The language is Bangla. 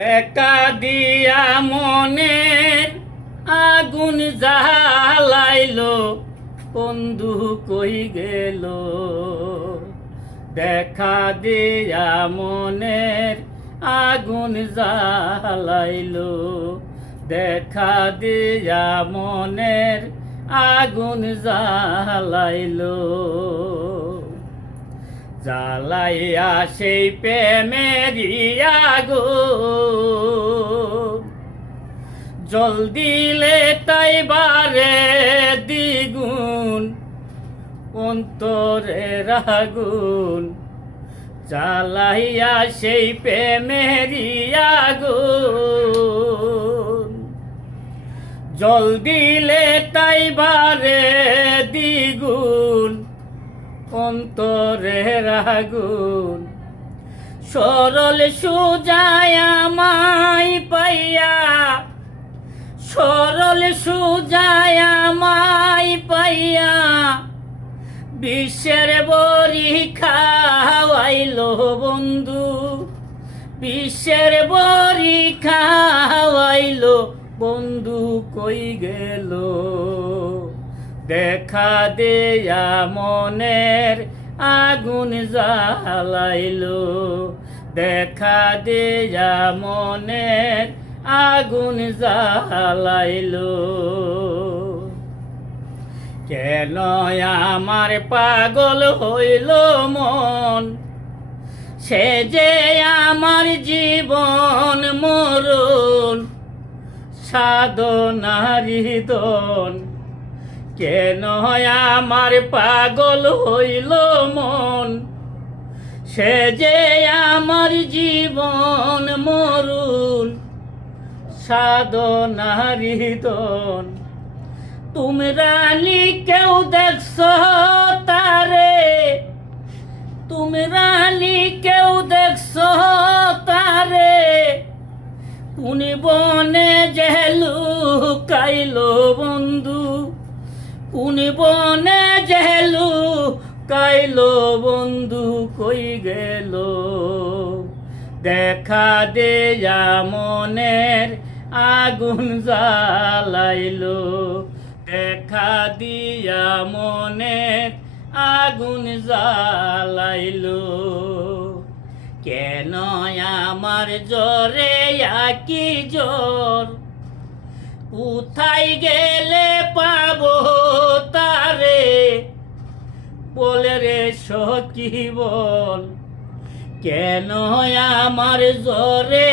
একা দিয়া মনের আগুন জ্বালাইলো, বন্ধু কই গেল? দেখা দিয়া মনের আগুন জ্বালাইলো, দেখা দিয়া মনের আগুন জ্বালাইলো। জ্বালাইয়া সেই প্রেমেরিয়া গো। জল দিলে তাই বারে দ্বিগুণ, অন্তরে রাগুন জ্বালাইয়া সেই প্রেমেরিয়া গো। জল দিলে তাই বারে অন্তরে রাগুন। সরল সুজায় আমায় পাইয়া, সরল সুজায় আমায় পাইয়া বিশ্বের বরি খাওয়াইলো বন্ধু। বিশ্বের বরি খাওয়াইলো বন্ধু কই গেল? দেখা দেয়া মনের আগুন জ্বালাইলো। দেখা দেয়া মনের আগুন জ্বালাইলো। কেন আমার পাগল হইল মন? সে যে আমার জীবন মরণ সাধনারি দন। কেন আমার পাগল হইল মন? সে যে আমার জীবন মরুন সাধনারি দন। তোমরা নি কেউ দেখছ তারে? তোমরা নি কেউ দেখছ তারে? পুনি বনে জেলু কাইলো বন্ধু পুনি বনে জেলু কাইলো বন্ধু কই গেল? দেখা দেয়া মনের আগুন জ্বালাইলো। দেখা দিয়া মনের আগুন জ্বালাইলো। কেন আমার জ্বরে আকি জ্বর? কোথায় গেলে পাবো সখী বল? কেন আমার জ্বরে